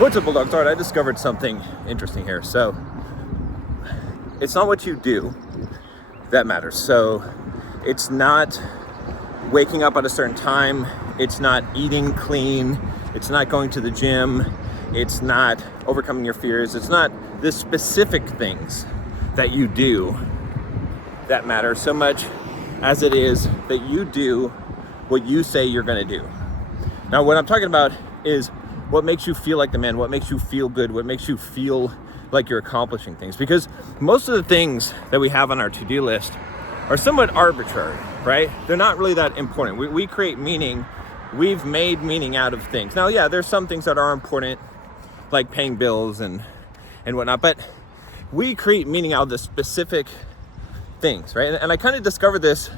What's up, Bulldog Score? I discovered something interesting here. So it's not what you do that matters. So it's not waking up at a certain time. It's not eating clean. It's not going to the gym. It's not overcoming your fears. It's not the specific things that you do that matter so much as it is that you do what you say you're going to do. Now, what I'm talking about is what makes you feel like the man, what makes you feel good, what makes you feel like you're accomplishing things. Because most of the things that we have on our to-do list are somewhat arbitrary, right? They're not really that important. We create meaning. We've made meaning out of things. Now, yeah, there's some things that are important, like paying bills and whatnot, but we create meaning out of the specific things, right? And I kind of discovered this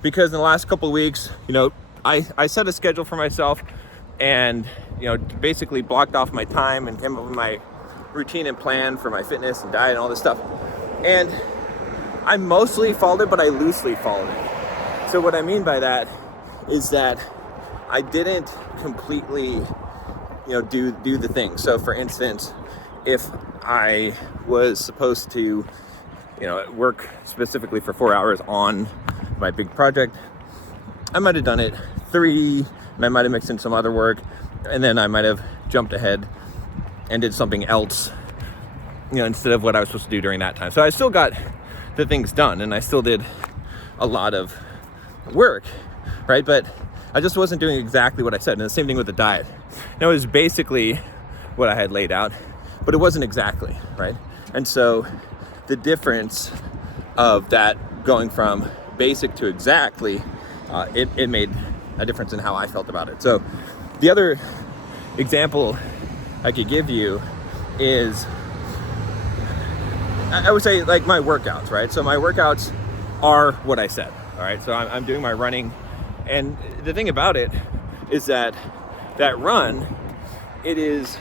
because in the last couple of weeks, I set a schedule for myself and, basically blocked off my time and came up with my routine and plan for my fitness and diet and all this stuff. And I mostly followed it, but I loosely followed it. So what I mean by that is that I didn't completely, do the thing. So for instance, if I was supposed to, work specifically for 4 hours on my big project, I might have done it 3, and I might have mixed in some other work, and then I might have jumped ahead and did something else, instead of what I was supposed to do during that time. So I still got the things done, and I still did a lot of work, right? But I just wasn't doing exactly what I said. And the same thing with the diet. It was basically what I had laid out, but it wasn't exactly, right? And so the difference of that going from basic to exactly, it made a difference in how I felt about it. So the other example I could give you is, I would say, like my workouts, right? So my workouts are what I said, all right? So I'm doing my running, and the thing about it is that run, it is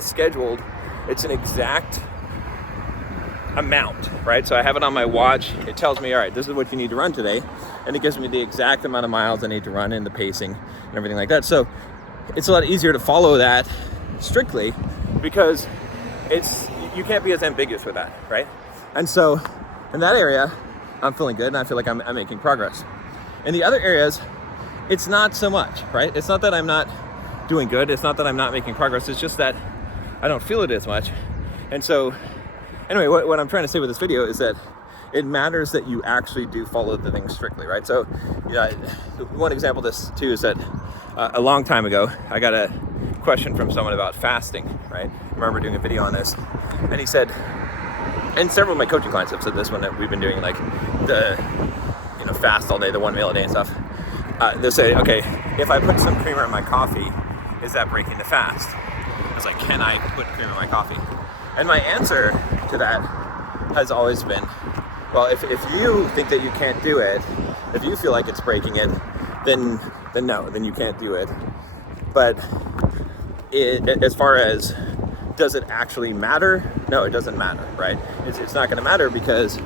scheduled. It's an exact amount, right? So I have it on my watch. It tells me, all right, this is what you need to run today. And it gives me the exact amount of miles I need to run and the pacing and everything like that. So it's a lot easier to follow that strictly because you can't be as ambiguous with that, right? And so in that area, I'm feeling good and I feel like I'm making progress. In the other areas, it's not so much, right? It's not that I'm not doing good. It's not that I'm not making progress. It's just that I don't feel it as much. And so anyway, what I'm trying to say with this video is that it matters that you actually do follow the things strictly, right? So one example of this too is that a long time ago, I got a question from someone about fasting, right? I remember doing a video on this, and he said, and several of my coaching clients have said this one, that we've been doing like the fast all day, the 1 meal a day and stuff. They'll say, okay, if I put some creamer in my coffee, is that breaking the fast? I was like, can I put cream in my coffee? And my answer to that has always been, well, if you think that you can't do it, if you feel like it's breaking it, then no, then you can't do it. But as far as does it actually matter? No, it doesn't matter, right? It's not going to matter because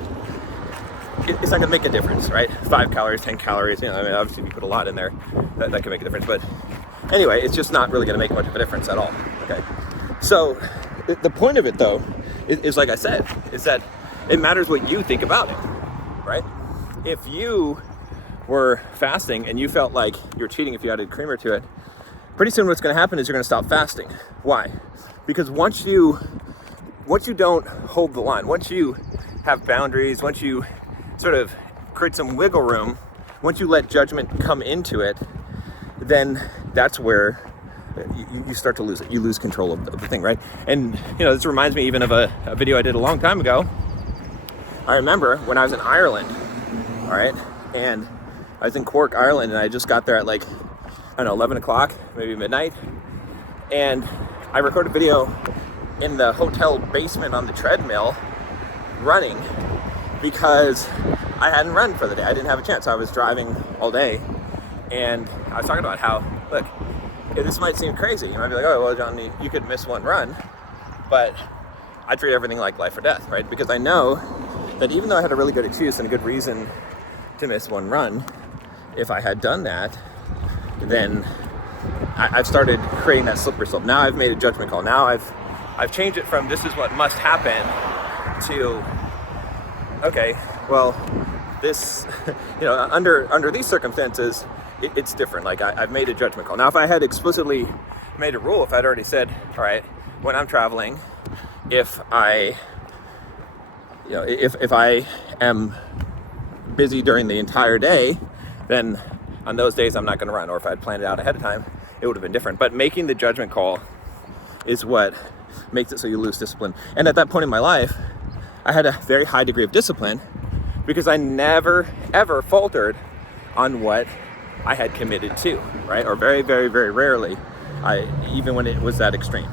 it's not going to make a difference, right? 5 calories, 10 calories, obviously if you put a lot in there, that can make a difference. But anyway, it's just not really going to make much of a difference at all, okay? So the point of it, though, is like I said, is that it matters what you think about it, right? If you were fasting and you felt like you're cheating if you added creamer to it, pretty soon what's going to happen is you're going to stop fasting. Why? Because once you don't hold the line, once you have boundaries, once you sort of create some wiggle room, once you let judgment come into it, then that's where you start to lose it. You lose control of the thing, right? And this reminds me even of a video I did a long time ago. I remember when I was in Ireland, all right, and I was in Cork, Ireland, and I just got there at 11 o'clock, maybe midnight, and I recorded a video in the hotel basement on the treadmill running because I hadn't run for the day. I didn't have a chance. I was driving all day, and I was talking about how, look, this might seem crazy. I'd be like, oh, well, John, you could miss one run, but I treat everything like life or death, right? Because I know that even though I had a really good excuse and a good reason to miss one run, if I had done that, then I've started creating that slippery slope. Now I've made a judgment call. Now I've changed it from this is what must happen to, okay, well, this, under these circumstances, it's different. Like I've made a judgment call. Now, if I had explicitly made a rule, if I'd already said, all right, when I'm traveling, if I am busy during the entire day, then on those days I'm not going to run. Or if I'd planned it out ahead of time, it would have been different. But making the judgment call is what makes it so you lose discipline. And at that point in my life, I had a very high degree of discipline because I never, ever faltered on what I had committed to, right? Or very, very, very rarely, even when it was that extreme,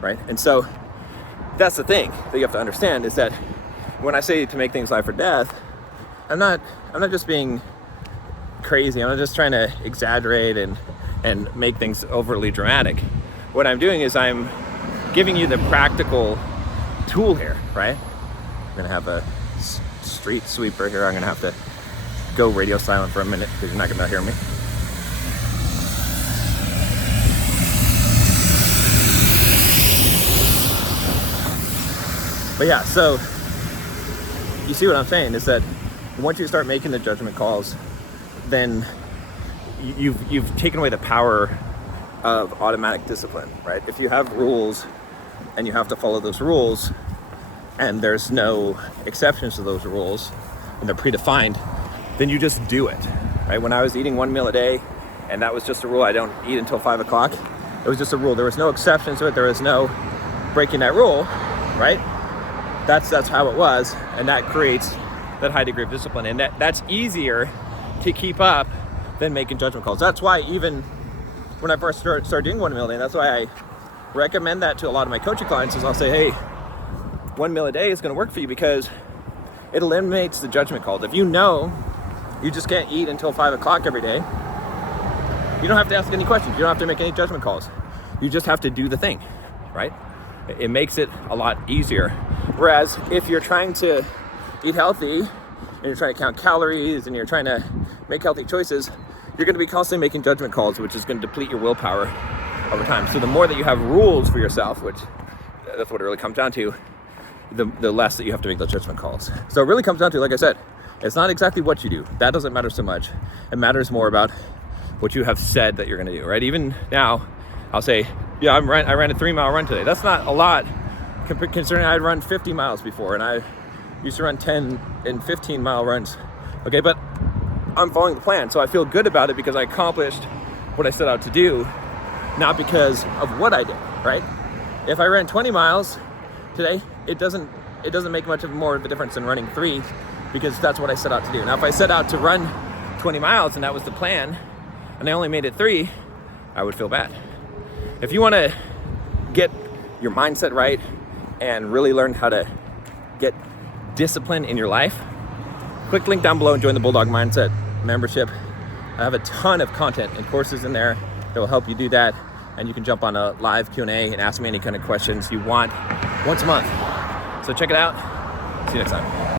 right? And so that's the thing that you have to understand is that when I say to make things life or death, I'm not just being crazy. I'm not just trying to exaggerate and make things overly dramatic. What I'm doing is I'm giving you the practical tool here, right? I'm gonna have a street sweeper here. I'm gonna have to go radio silent for a minute because you're not gonna hear me. But yeah, so you see what I'm saying is that once you start making the judgment calls, then you've taken away the power of automatic discipline, right? If you have rules and you have to follow those rules and there's no exceptions to those rules and they're predefined, then you just do it, right? When I was eating 1 meal a day and that was just a rule, I don't eat until 5 o'clock. It was just a rule. There was no exceptions to it. There was no breaking that rule, right? That's how it was. And that creates that high degree of discipline. And that's easier to keep up than making judgment calls. That's why even when I first started doing 1 meal a day, that's why I recommend that to a lot of my coaching clients is I'll say, hey, 1 meal a day is going to work for you because it eliminates the judgment calls. If you know you just can't eat until 5 o'clock every day, you don't have to ask any questions. You don't have to make any judgment calls. You just have to do the thing, right? It makes it a lot easier. Whereas if you're trying to eat healthy and you're trying to count calories and you're trying to make healthy choices, you're going to be constantly making judgment calls, which is going to deplete your willpower over time. So the more that you have rules for yourself, which that's what it really comes down to, the less that you have to make those judgment calls. So it really comes down to, like I said, it's not exactly what you do. That doesn't matter so much. It matters more about what you have said that you're going to do, right? Even now, I'll say, yeah, I ran a 3-mile run today. That's not a lot considering I'd run 50 miles before and I used to run 10 and 15-mile runs. Okay, but I'm following the plan. So I feel good about it because I accomplished what I set out to do, not because of what I did, right? If I ran 20 miles today, it doesn't make much more of a difference than running 3 because that's what I set out to do. Now, if I set out to run 20 miles and that was the plan and I only made it 3, I would feel bad. If you want to get your mindset right and really learn how to get discipline in your life, click link down below and join the Bulldog Mindset membership. I have a ton of content and courses in there that will help you do that. And you can jump on a live Q&A and ask me any kind of questions you want once a month. So check it out. See you next time.